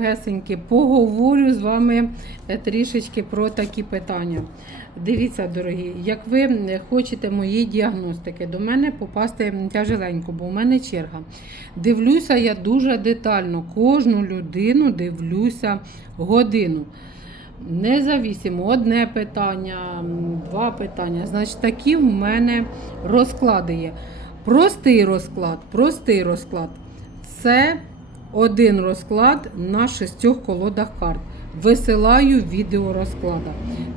дорогесенькі, поговорю з вами е, трішечки про такі питання. Дивіться, дорогі, як ви хочете моєї діагностики, до мене попасти тяжеленько, бо в мене черга. Дивлюся я дуже детально, кожну людину дивлюся годину. Незавісимо, одне питання, два питання. Значить, такі в мене розклади є. Простий розклад, простий розклад. Це один розклад на шістьох колодах карт. Висилаю відео розклада.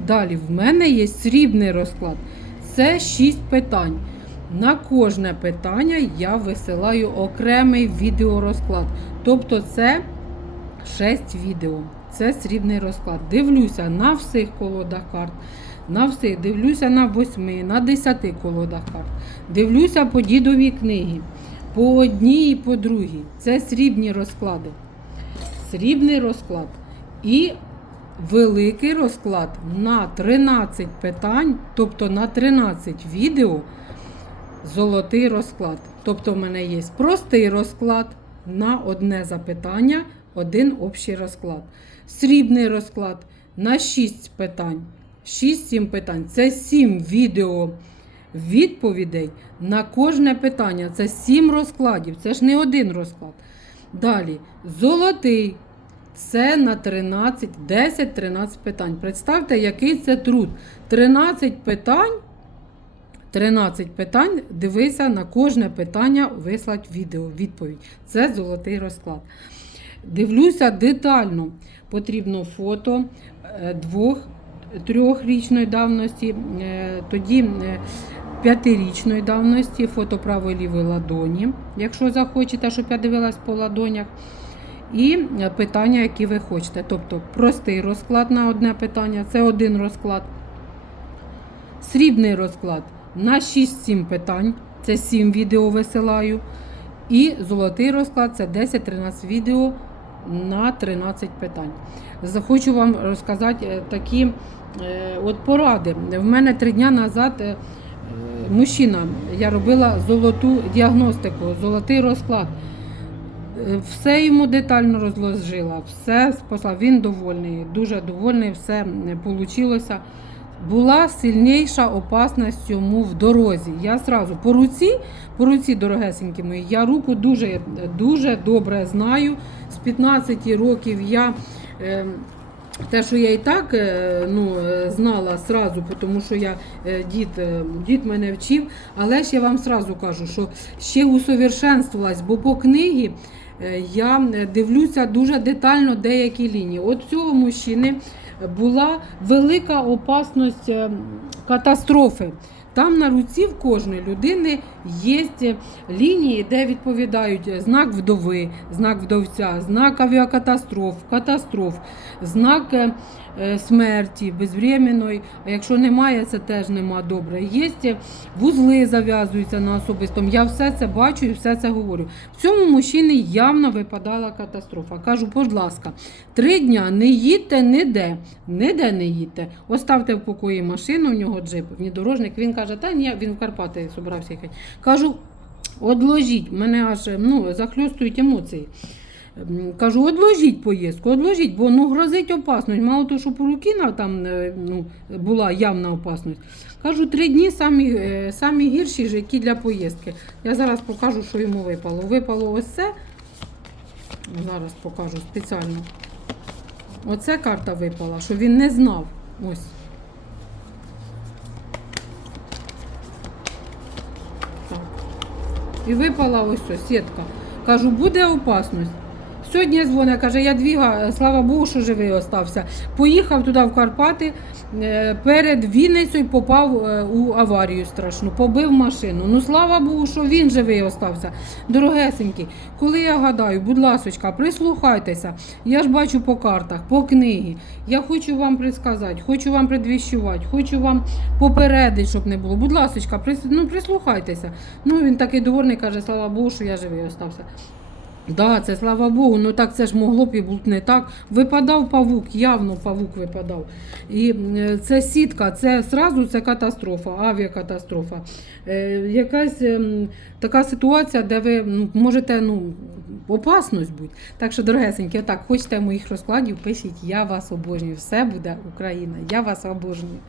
Далі в мене є срібний розклад. Це 6 питань. На кожне питання я висилаю окремий відеорозклад. Тобто це 6 відео. Це срібний розклад. Дивлюся на всіх колодах карт. На всіх дивлюся на восьми, на десяти колодах карт. Дивлюся по дідовій книгі, по одній і по другій. Це срібні розклади. Срібний розклад. І великий розклад на 13 питань, тобто на 13 відео. Золотий розклад. Тобто в мене є простий розклад на одне запитання, один общий розклад. Срібний розклад на 6 питань. 6-7 питань. Це 7 відео відповідей на кожне питання. Це 7 розкладів. Це ж не один розклад. Далі, золотий. Це на 13, 10-13 питань. Представте, який це труд. 13 питань 13 питань. Дивися на кожне питання, вислать відео, відповідь. Це золотий розклад. Дивлюся детально. Потрібно фото е, двох, трьохрічної давності, е, тоді е, п'ятирічної давності, фото правої лівої ладоні, якщо захочете, щоб я дивилась по ладонях. І е, питання, які ви хочете. Тобто простий розклад на одне питання, це один розклад. Срібний розклад на 6-7 питань. Це 7 відео висилаю. І золотий розклад це 10-13 відео на 13 питань. Захочу вам розказати е, такі е, от поради. В мене три дні назад е, е, мужчина, я робила золоту діагностику, золотий розклад. Е, Все йому детально розложила, все спасла. Він довольний, дуже довольний, все вийшло. Була сильніша опасність йому в дорозі. Я зразу по руці, по руці, дорогесенькі мої, я руку дуже, дуже добре знаю. З 15 років я. е, те, що я і так е, ну, е, знала сразу, тому що я е, дід, дід мене вчив, але ж я вам сразу кажу, що ще усовершенствувалась, бо по книгі я дивлюся дуже детально деякі лінії. От цього мужчини була велика опасність катастрофи. Там на руці в кожної людини є лінії, де відповідають знак вдови, знак вдовця, знак авіакатастроф, катастроф, знак е, е, смерті безвременної. А якщо немає, це теж нема добре. Є вузли зав'язуються на особистому. Я все це бачу і все це говорю. В цьому мужчині явно випадала катастрофа. Кажу, будь ласка, три дня не їдьте ніде, ніде не їдьте. Оставте в покої машину, у нього джип, внедорожник. Він каже, та ні, він в Карпати собрався їхати. Кажу, одложіть, мене аж ну, захльостують емоції. Кажу, одложіть поїздку, одложіть, бо ну, грозить опасність. Мало того, що по Рукіна там е, ну, була явна опасність. Кажу, три дні самі, е, самі гірші, ж, які для поїздки. Я зараз покажу, що йому випало. Випало ось це. Зараз покажу спеціально. Оце карта випала, що він не знав. Ось. Так. І випала ось ось сітка. Кажу, буде опасність. Сьогодні дзвонить, каже, я двіга, слава Богу, що живий остався. Поїхав туди в Карпати, е, перед Вінницею попав е, у аварію страшну, побив машину. Ну слава Богу, що він живий остався. Дорогесенькі, коли я гадаю, будь ласочка, прислухайтеся. Я ж бачу по картах, по книгі. Я хочу вам предсказати, хочу вам предвіщувати, хочу вам попередити, щоб не було. Будь ласочка, прис... ну, прислухайтеся. Ну він такий довольний, каже, слава Богу, що я живий остався. Да, це слава Богу, ну так це ж могло б і бути не так. Випадав павук, явно павук випадав. І е, це сітка, це сразу це катастрофа, авіакатастрофа. Е, якась ем, така ситуація, де ви ну, можете ну, опасність будь. Так що, дорогесенькі, отак, хочете моїх розкладів, пишіть, я вас обожнюю. Все буде Україна. Я вас обожнюю.